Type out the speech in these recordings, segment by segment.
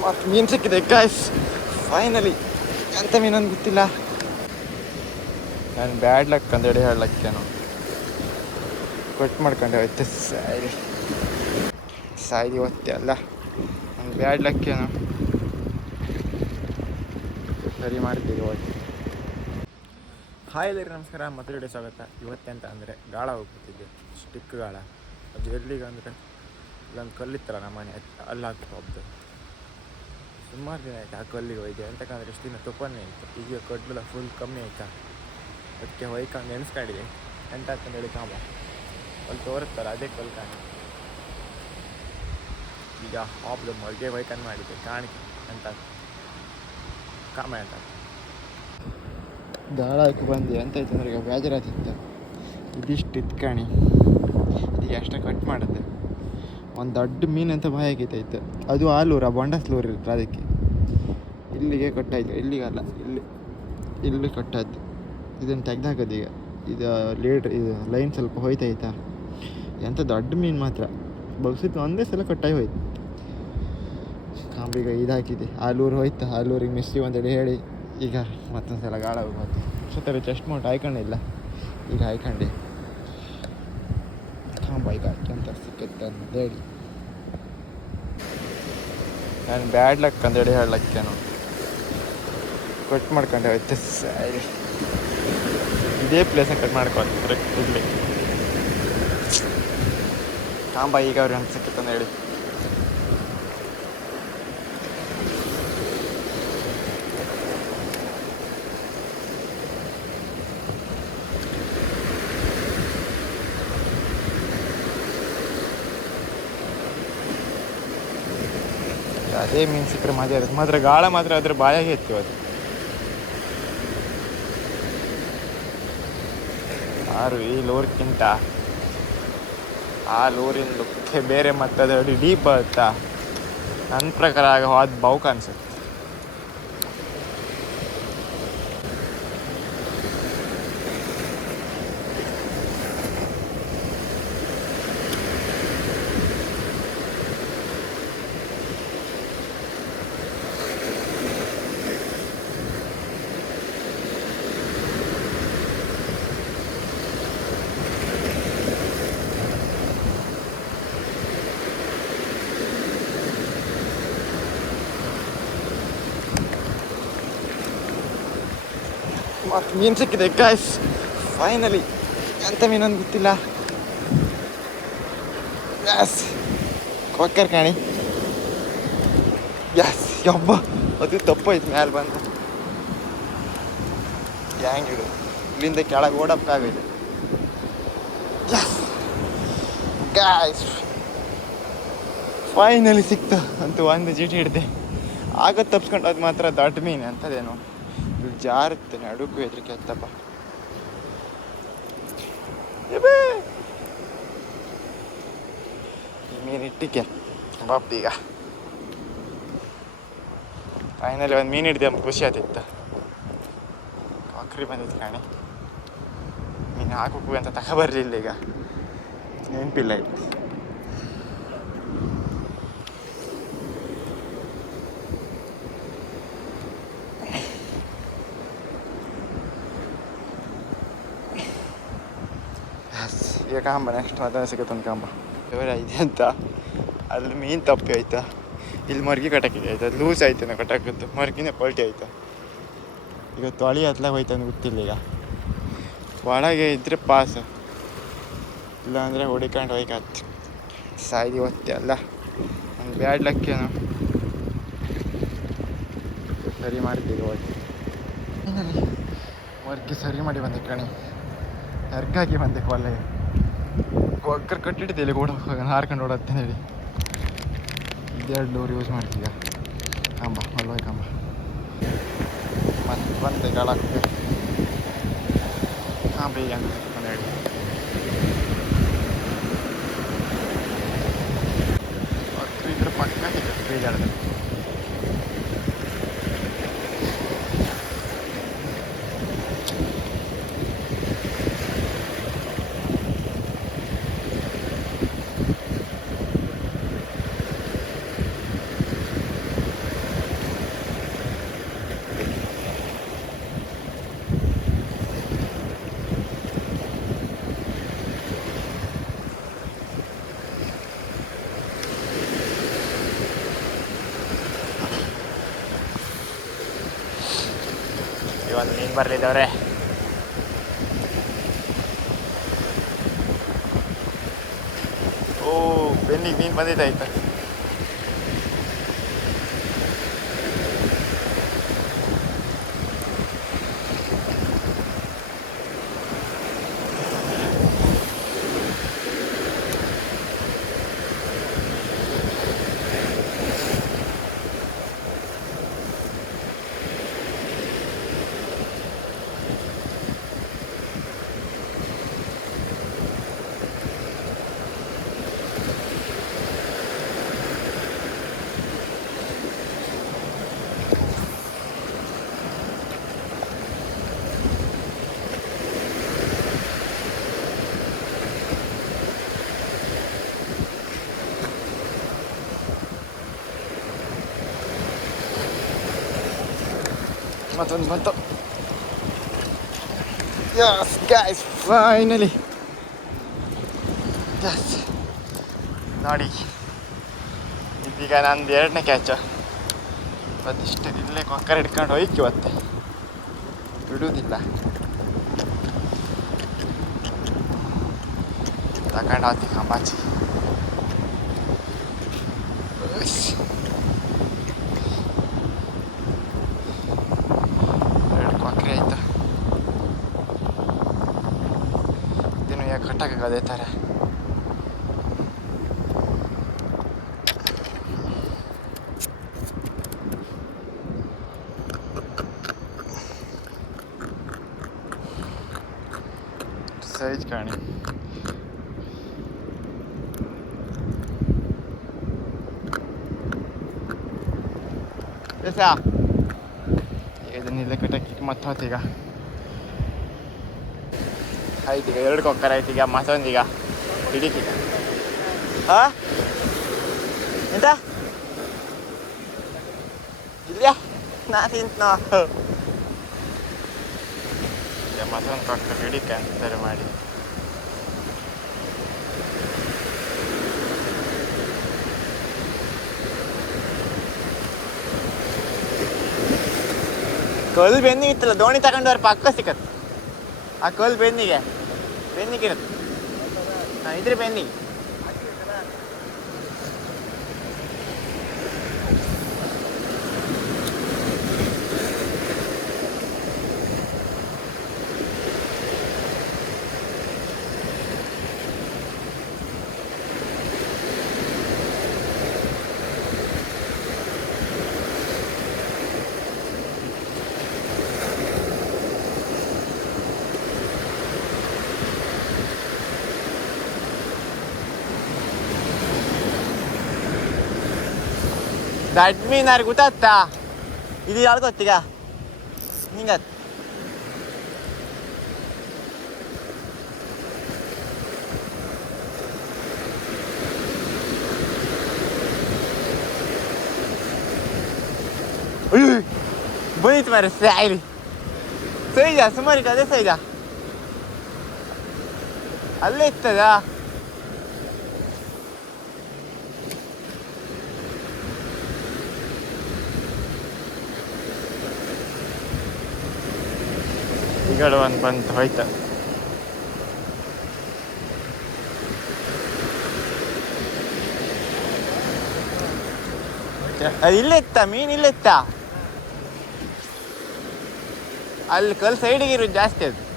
ಮತ್ತು ಮೀನು ಸಿಕ್ಕಿದೆ ಗಾಯ್ಸ್ ಫೈನಲಿ ಎಂತ ಮೀನು ಅಂತ ಗೊತ್ತಿಲ್ಲ. ನಾನು ಬ್ಯಾಡ್ ಲಕ್ ಅಂದೇಳಿ ಹೇಳಕ್ಕೇನು ಕಟ್ ಮಾಡ್ಕೊಂಡೆ ಹೋಯ್ತು ಸಾಯಿ ಸಾಯಿ ಇವತ್ತೆ ಅಲ್ಲ. ನಂಗೆ ಬ್ಯಾಡ್ ಲಕ್ಕೇನು ಸರಿ ಮಾಡ್ತೀವಿ ಓಕೆ ಹಾಯ್ ಎಲ್ಲರಿ ನಮಸ್ಕಾರ ಮತ್ತೆ ಸ್ವಾಗತ. ಇವತ್ತೆಂತ ಅಂದರೆ ಗಾಳ ಹೋಗ್ಬಿಟ್ಟಿದ್ದೆ ಸ್ಟಿಕ್ ಗಾಳ. ಅದು ಎಲ್ಲಿಗೆ ಅಂದರೆ ಇಲ್ಲೊಂದು ಕಲ್ಲಿತ್ತಲ್ಲ ನಮ್ಮ ಮನೆ ಅಲ್ಲಿ ಹೋಗ್ದು ಸುಮಾರು ದಿನ ಆಯ್ತು? ಆ ಕಲ್ಲಿಗೆ ಹೋಯ್ತು ಎಂತಕ್ಕಂದ್ರೆ ಇಷ್ಟು ದಿನ ತುಪ್ಪನೇ ಇತ್ತು ಈಗ ಕಡ್ಲೆಲ್ಲ ಫುಲ್ ಕಮ್ಮಿ ಆಯ್ತಾ? ಅದಕ್ಕೆ ಹೊಯ್ಕೊಂಡು ನೆನೆಸ್ಕೊಂಡಿದೆ ಎಂತ ಅಂತಂದು ಹೇಳಿ ಕಾಮ. ಅಲ್ಲಿ ತೋರಿಸ್ತಾರೆ ಅದೇ ಕಲ್ ಕಾಣಿ ಈಗ ಹಾಪ್ದು ಮೊಳಗೆ ಹೊಯ್ಕೊಂಡು ಮಾಡಿದ್ದೆ ಕಾಣಿಕೆ. ಅಂತ ಕಾಮ ಅಂತ ದಾಳ ಹಾಕಿ ಬಂದೆ. ಅಂತ ಆಯ್ತು ಅಂದ್ರೆ ಈಗ ಬೇಜಾರಾತಿತ್ತು ಇದಿಷ್ಟು ಇತ್ಕಣಿ ಇದಕ್ಕೆ ಅಷ್ಟ ಕಟ್ ಮಾಡಿದ್ದೆ ಒಂದು ದೊಡ್ಡ ಮೀನು ಅಂತ ಭಯ ಆಗಿತ್ತೈತೆ ಅದು ಆಲೂರ ಬೊಂಡಸ್ಲೂರು ಇರುತ್ತೆ ಅದಕ್ಕೆ. ಇಲ್ಲಿಗೆ ಕಟ್ಟಾಯ್ತು. ಇಲ್ಲಿಗಲ್ಲ ಇಲ್ಲಿ ಇಲ್ಲಿ ಕಟ್ಟಾಯ್ತು. ಇದನ್ನು ತೆಗ್ದಾಕದು ಈಗ. ಇದು ಲೇಟ್ ಇದು ಲೈನ್ ಸ್ವಲ್ಪ ಹೋಯ್ತಾಯ್ತಾ ಎಂಥ ದೊಡ್ಡ ಮೀನು ಮಾತ್ರ. ಬಗ್ಸಿತ್ತು ಒಂದೇ ಸಲ ಕಟ್ಟಾಗಿ ಹೋಯ್ತು. ಕಾಂಬಿಗ ಇದಾಕಿದೆ ಆಲೂರು ಹೋಯ್ತು. ಆಲೂರಿಗೆ ಮಿಸ್ಸಿ ಒಂದೇಳಿ ಹೇಳಿ. ಈಗ ಮತ್ತೊಂದು ಸಲ ಗಾಳ ಹೋಗ್ಬೋದು ಸುತ್ತಾರೆ ಚೆಸ್ಟ್ ಮೌಂಟ್ ಹಾಯ್ಕೊಂಡಿಲ್ಲ ಈಗ ಹಾಯ್ಕೊಂಡೆ. ಕಾಂಬ ಈಗ ಅಂತ ಸಿಕ್ಕತ್ತೆ ಅಂತೇಳಿ ನಾನು ಬ್ಯಾಡ್ ಲಕ್ ಅಂತೇಳಿ ಹೇಳಕ್ಕೇನು ಕಟ್ ಮಾಡ್ಕೊಂಡೆ ಹೋಯ್ತು ಸರಿ. ಇದೇ ಪ್ಲೇಸನ್ನ ಕಟ್ ಮಾಡ್ಕೊಂಡು ಕರೆಕ್ಟ್ ಇಲ್ಲಿ ಕಾಂಬ ಈಗ ಅವ್ರಿಗೆ ಅಂತ ಹೇಳಿ. ಅದೇ ಮೀನು ಸಿಕ್ಕರೆ ಮಜಾ ಇರುತ್ತೆ ಮಾತ್ರ ಗಾಳ ಮಾತ್ರ ಅದ್ರ ಬಾಯಾಗೆ ಇತ್ತು ಅದು ಆರು ಈ ಲೋರ್ಕ್ಕಿಂತ? ಆ ಲೋರಿನ ಲುಕ್ಕೆ ಬೇರೆ ಮಟ್ಟದ ಡೀಪ್ ಆಗುತ್ತಾ? ನನ್ನ ಪ್ರಕಾರ ಆಗ ಹೋದ ಬೌಕ್ ಅನ್ಸುತ್ತೆ ಮತ್ತು ಮೀನು ಸಿಕ್ಕಿದೆ ಗಾಯ್ಸ್ ಫೈನಲಿ ಎಂತ ಮೀನು ಅಂತ ಗೊತ್ತಿಲ್ಲ. ಯಸ್ ಕೊಕ್ಕರ್ ಕಾಣಿ. ಯಸ್ ಯಬ್ಬ ಅದು ತಪ್ಪಾಯ್ತು, ಮ್ಯಾಲೆ ಬಂದು. ಹ್ಯಾಂಗಿಡು ಇಲ್ಲಿಂದ ಕೆಳಗೆ ಓಡಕ್ಕಾಗೈತೆ ಯಸ್ ಗಾಯ್ಸ್ ಫೈನಲಿ ಸಿಕ್ತು ಅಂತ ಒಂದು ಜಿಟಿ ಹಿಡ್ದೆ. ಆಗ ತಪ್ಸ್ಕೊಂಡು ಅದು ಮಾತ್ರ ದೊಡ್ಡ ಮೀನು ಅಂತದೇನು. ಇದು ಜಾರುತ್ತೆ, ನಡುಕು ಹೆದರಿಕೆ. ಈ ಮೀನು ಇಟ್ಟಿಕೆ ಬಾಪ್ ಈಗ. ಫೈನಲಿ ಒಂದು ಮೀನು ಹಿಡ್ದೆ ಖುಷಿ ಆತಿತ್ತು ಕಾಕ್ರಿ ಬಂದಿತ್ತು ಕಾಣಿ ಮೀನು ಹಾಕುಕು ಅಂತ ತಗೊಬರ್ಲಿಲ್ಲ ಈಗ. ನೆನಪಿಲ್ಲ ಇದು ಎಸ್ ಈಗ ಕಾಂಬ ನೆಕ್ಸ್ಟ್ ಮತ್ತೆ ಸಿಗುತ್ತೆ ಒಂದು ಕಾಂಬ ಫೇವರ್ ಇದೆ ಅಂತ. ಅಲ್ಲಿ ಮೀನು ತಪ್ಪಿ ಆಯ್ತಾ? ಇಲ್ಲಿ ಮರ್ಗಿ ಕಟಕಿದೆ ಆಯ್ತಾ? ಲೂಸ್ ಆಯ್ತು ನಾವು ಕಟಕದ್ದು ಮರ್ಗಿನೇ ಪಲ್ಟಿ ಆಯ್ತಾ? ಈಗ ತೊಳಿ ಹತ್ಲಾಗ ಹೋಯ್ತು ಗೊತ್ತಿಲ್ಲ ಈಗ. ಒಳಗೆ ಇದ್ರೆ ಪಾಸ್ ಇಲ್ಲ ಅಂದರೆ ಹುಡಿಕೊಂಡು ಹೋಯ್ಕಾತ್ ಸಾಯ್ದು ಒತ್ತೆ ಅಲ್ಲ. ನಂಗೆ ಬ್ಯಾಡ್ ಲಕ್ಕೇನು ಸರಿ ಮಾಡ್ತೀವಿ ಫೈನಲಿ ಮರ್ಗಿ ಸರಿ ಮಾಡಿ ಬಂದೆ ಕಣಿ. ಸರ್ಗಾಗಿ ಬಂದೆ ಕೊಲ್ಲೆಗೆ ಕೊಕ್ಕರ್ ಕಟ್ಟಿಡ್ದೆ ಇಲ್ಲಿ ಓಡ ಹೋಗೋಣ ಹಾರ್ಕೊಂಡು ಓಡತ್ತೆ ಹೇಳಿ ಇದೆರಡು ಲೋರ್ ಯೂಸ್ ಮಾಡ್ತೀಗ ಕಂಬ ಮಲ್ವಾಯ್ ಕಂಬ ಮತ್ತೆ ಬಂದೆ ಗಾಳಕ್ಕೆ ಹಾಂ ಬೇಗ ಅಂತ ಹೇಳಿ ಹತ್ತು ಇದ್ರ ಪಕ್ಕ ಇದೆ ಒಂದು ಮೀನು ಬರಲಿದ್ದವ್ರೆ ಓ ಬೆನ್ನಿಗೆ ಮೀನು ಬಂದಿದ್ದಾಯ್ತು? ಮತ್ತೊಂದು ಬಂತು ಯಸ್ ಗೈಸ್ ಫೈನಲಿ ಯಸ್ ನೋಡಿ ಇದೀಗ ನಂದು ಎರಡನೇ ಕ್ಯಾಚು ಮತ್ತಿಷ್ಟು ಇಲ್ಲೇ ಕೊಕ್ಕರ್ ಹಿಡ್ಕೊಂಡು ಹೋಯ್ತು ಇವತ್ತೆ ಬಿಡುವುದಿಲ್ಲ ತಗೊಂಡು ಹೋಗ್ತಿ ಕಂಬಾಚಿ लगा देता रहा ये नीले कटा कि मत होती ಎರಡು ಕೊಕ್ಕರ ಆಯ್ತು ಈಗ ಮತ್ತೊಂದೀಗ ಹಿಡಿತೀಗ ಹಾ ಎಂತ ಇಲ್ಯಾ ನಾ ತಿಂತ ಮತ್ತೊಂದು ಕೊಕ್ಕರ ಹಿಡಿಕೆ ಅಂತ ಸರಿ ಮಾಡಿ ಕಲ್ ಬೆನ್ನಿಗೆ ಇತ್ತಲ್ಲ ದೋಣಿ ತಗೊಂಡವ್ರ ಪಕ್ಕ ಸಿಕ್ಕತ್ ಆ ಕಲ್ ಬೆನ್ನಿಗೆ ಬೆನ್ನಿಗೆ ಇರುತ್ತೆ ಹಾಂ ಇದ್ರೆ ಬೆನ್ನಿಗೆ దట్ మీ నాకు గుట్ట ఇది ఆడుకోవచ్చుగా ఇంకా بنيت مرة الساعري سيدة سمرك هذا سيدة اللي ذا ಒಂದು ಬಂತು ಹೋಯ್ತು. ಇಲ್ಲೇ ಇತ್ತ? ಮೀನು ಇಲ್ಲೇ ಇತ್ತ? ಅಲ್ಲಿ ಕಲ್ ಸೈಡಿಗೆ ಇರೋದು ಜಾಸ್ತಿ ಅದು.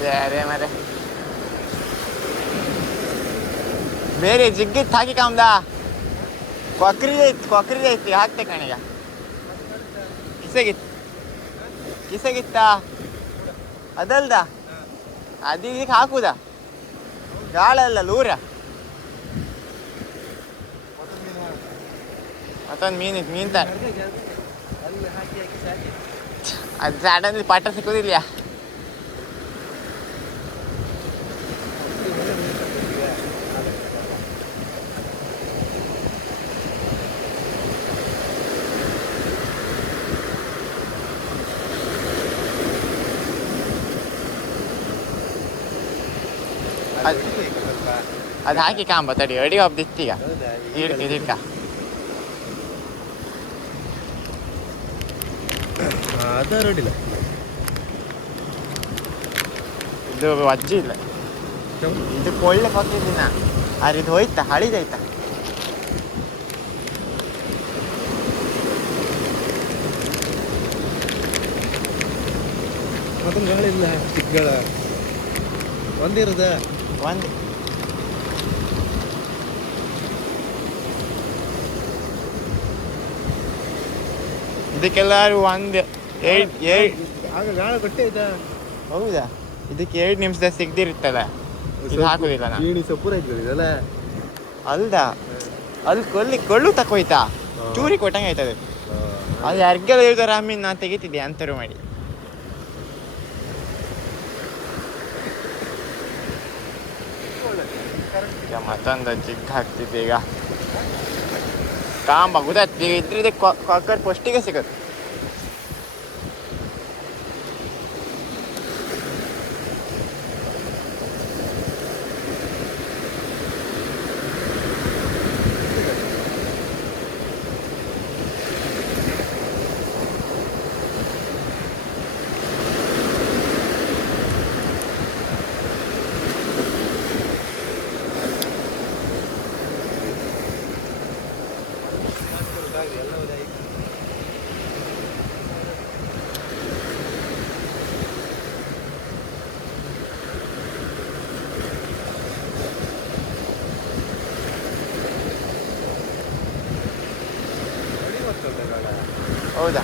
ಬೇರೆ ಮರೆ ಬೇರೆ ಜಿಗ್ಗಿತ್ತು ಹಾಕಿ ಕಾಮ್ದ ಕೊಕ್ರಿದೆ ಇತ್ತು ಕೊಕ್ರಿದೆ ಇತ್ತು ಹಾಕ್ತೆ ಕಣೀಗ ಇಸಾಗಿತ್ತು ಕಿಸಗಿತ್ತ ಅದಲ್ದ ಅದು ಇದಕ್ಕೆ ಹಾಕುದಾ ಗಾಳ ಅಲ್ಲ ಲೂರ ಮತ್ತೊಂದು ಮೀನು ಇತ್ತು ಮೀನ್ ತರ ಅದು ಸಡನ್ಲಿ ಪಾಠ ಸಿಕ್ಕುದಿಲ್ಲ ಅಲ್ಲಿ ಹಿಡಿಬೇಕು ಸ್ವಲ್ಪ ಅದು ಹಾಕಿ ಕಾಂಬ ತಡಿ ಅಡಿ ಹಬ್ಬದಿತ್ತೀಗ ಹೌದಾ ಇಡ್ಕ ಇದಿಡ್ಕ ಅದು ಅರಡಿಲ್ಲ ಇದು ಅಜ್ಜಿ ಇಲ್ಲ ಇದಕ್ಕೆ ಒಳ್ಳೆ ಕೊಟ್ಟಿದ್ದೀನ ಆದ್ರೆ ಇದು ಹೋಯ್ತಾ ಹಳಿದಾಯ್ತಾ ಮತ್ತೊಂದು ಗಾಳಿ ಇಲ್ಲ ಚಿಕ್ಕಗಳ ಒಂದಿರದ ಒಂದು ಇದಕ್ಕೆಲ್ಲರೂ ಒಂದು ಏಟ್ ಏಟ್ ಹೌದಾ ಇದಕ್ಕೆ ಎರಡು ನಿಮಿಷದ ಸಿಗ್ದಿರುತ್ತಲ್ಲ? ಇದು ಹಾಕುದಿಲ್ಲ ನಾನು. ಅಲ್ದ? ಅಲ್ಲಿ ಕೊಲ್ಲಿ ಕೊಳ್ಳು ತಕೋಯ್ತಾ ಚೂರಿ ಕೊಟ್ಟಂಗೆ ಆಯ್ತದೆ. ಅದು ಯಾರಿಗೆಲ್ಲ ಹೇಳ್ತಾರೆ ಆಮೇಲೆ ನಾನು ತೆಗಿತಿದ್ದೆ ಅಂತರು ಮಾಡಿ. ಮತ್ತೊಂದು ಜಿಗ್ ಹಾಕ್ತಿದ್ದೆ ಈಗ. ಕಾಂಬ ಗೊತ್ತಾಯ್ತು ಇದ್ರೆ ಕಾಕರ್ ಕೊಕ್ಕರ್ ಸಿಗತ್ತೆ ಸಿಗುತ್ತೆ. ಹೌದಾ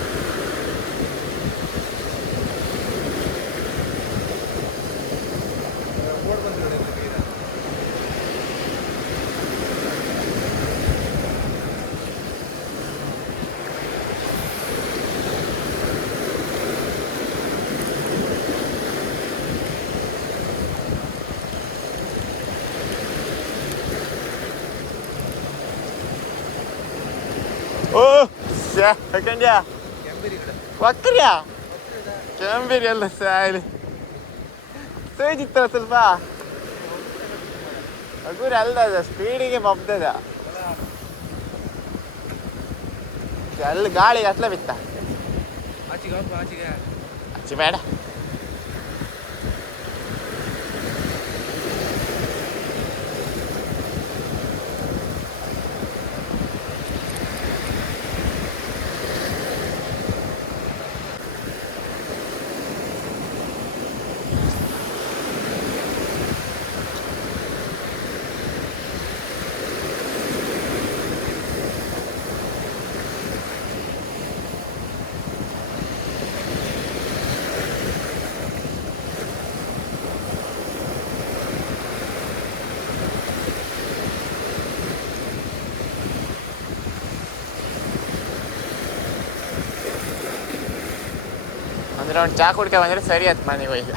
ಓ ಸೆಕೆಂಡ್ಯಾ ಒಕ್ಕರಿಯಾ ಕೆಂಬಿರಿ ಅಲ್ಲ ಸಾಯಲಿ. ಸೋಯ್ತಿತ್ತ ಸ್ವಲ್ಪ? ಅಗುರಿ ಅಲ್ಲ ಅದು ಸ್ಪೀಡಿಗೆ ಮಬ್ದದ. ಅಲ್ಲಿ ಗಾಳಿ ಅತ್ಲ ಬಿತ್ತ. ಅಚ್ಚಿ ಬೇಡ. ಅಂದ್ರೆ ಚಾ ಕುಡ್ಕ ಬಂದ್ರೆ ಸರಿ ಆಯ್ತು ಮನೆಗೆ ಈಗ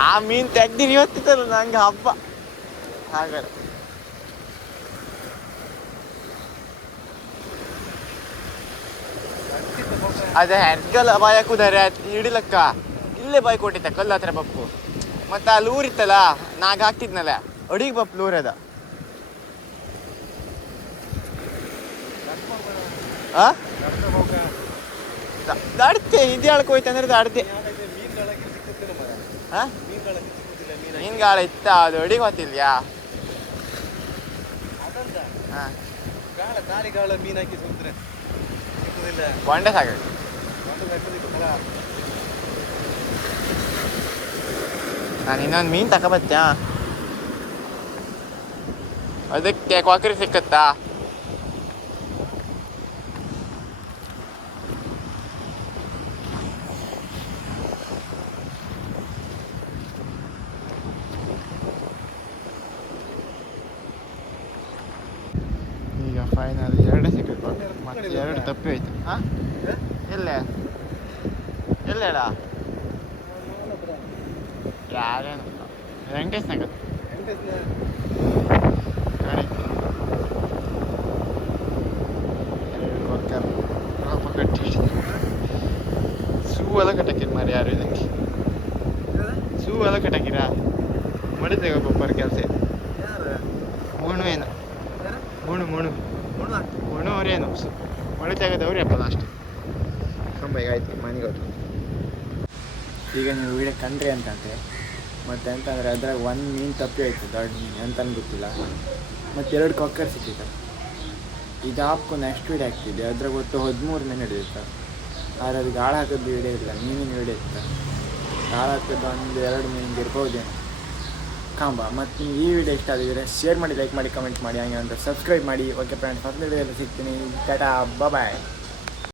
ಆ ಮೀನ್ ತೆಗ್ದಿರಿ ಇವತ್ತಿತ್ತಲ್ಲ ನಂಗೆ ಹಬ್ಬ. ಹಾಗಾದ್ರೆ. ಅದೇ ಹೆಗ್ಗಲ್ಲ ಬಾಯ ಕುದರೆ ಹಿಡಿಲಕ್ಕ ಇಲ್ಲೇ ಬಾಯ್ ಕೊಟ್ಟಿತ್ತ ಕಲ್ಲು ಹತ್ರ ಬಪ್ಪು. ಮತ್ತೆ ಅಲ್ಲಿ ಊರಿತ್ತಲ್ಲ, ನಾಗ ಹಾಕ್ತಿದ್ನಲ್ಲ. ಅಡಿಗೆ ಬಪ್ಪು ಲೂರದ ಮರ ಹಾ ಮೀನುಗಳಕ್ಕೆ ಸಿಕ್ಕುತ್ತಿಲ್ಲ ಮೀನು ಮೀನ್ಗಾಳ ಇತ್ತ ಅದು ಅಡಿಗೆ ಗೊತ್ತಿಲ್ಯಾ ಅದಂತ ಹಾ ಗಾಳ ಖಾಲಿ ಗಾಳ ಮೀನು ಹಾಕಿ ಸುತ್ತರೆ ಸಿಕ್ಕುದಿಲ್ಲ ಬಂಡೆ ಸಾಕ ಒಂದು ಹಾಕೋದಿಲ್ಲ ನಾನು ಇನ್ನೊಂದು ಮೀನ್ ತಗೊಬತ್ತ್ಯಾ ಅದಕ್ಕೆ ಕೊಕ್ಕರಿ ಸಿಕ್ಕತ್ತಾ தப்பி வைத்து ஆ இல்லை இல்லைடா யாரே வெங்கடேஷ் நகர் ஷூவெல்லாம் கட்டக்கிற மாதிரி யாரும் இதுக்கு ஷூவெல்லாம் கட்டக்கிறா மடித்த கொப்பர் கேள்வி மூணு வேணும் மூணு மூணு மூணு ஒரே நிமிஷம் ಮಳೆ ತೆಗೆದವ್ರಿ ಅಪ್ಪ ಲಾಸ್ಟ್ ಈಗ ಆಯ್ತು ಮನೆಗೆ ಹೋದ್ರು ಈಗ ನೀವು ವೀಡಿಯೋ ಕಂಡ್ರಿ ಅಂತಂದ್ರೆ, ಮತ್ತೆ ಅಂತಂದರೆ ಅದ್ರಾಗ ಒಂದು ಮೀನು ತಪ್ಪಿ ಆಯ್ತು ದೊಡ್ಡ ಮೀನು ಅಂತಂದು ಗೊತ್ತಿಲ್ಲ. ಮತ್ತು ಎರಡು ಕೊಕ್ಕರ್ ಸಿಕ್ಕಿತ್ತು ಇದು ಹಾಕು ನೆಕ್ಸ್ಟ್ ವೀಡಿಯೋ ಹಾಕ್ತಿದ್ದೆ. ಅದ್ರಾಗ ಒಟ್ಟು ಹದಿಮೂರು ಮೀನು ಹಿಡಿದಿತ್ತು. ಆದರೆ ಅದು ಗಾಳ ಹಾಕೋದು ವಿಡಿಯೋ ಇಲ್ಲ ಮೀನಿನ ಹಿಡಿಯುತ್ತೆ ಇತ್ತು. ಗಾಳ ಹಾಕೋದು ಒಂದು ಎರಡು ಮೀನಿಗೆ ಇರ್ಬೋದೇನೋ. ಕಾಂಬ, ಮತ್ತು ಈ ವಿಡಿಯೋ ಇಷ್ಟ ಆಗಿದ್ರೆ ಶೇರ್ ಮಾಡಿ ಲೈಕ್ ಮಾಡಿ ಕಮೆಂಟ್ ಮಾಡಿ, ಹಾಗೆ ಅಂತ ಸಬ್ಸ್ಕ್ರೈಬ್ ಮಾಡಿ. ಓಕೆ ಫ್ರೆಂಡ್ಸ್ ಮತ್ತೆ ಸಿಗ್ತೀನಿ. ಟಾಟಾ ಬಾಯ್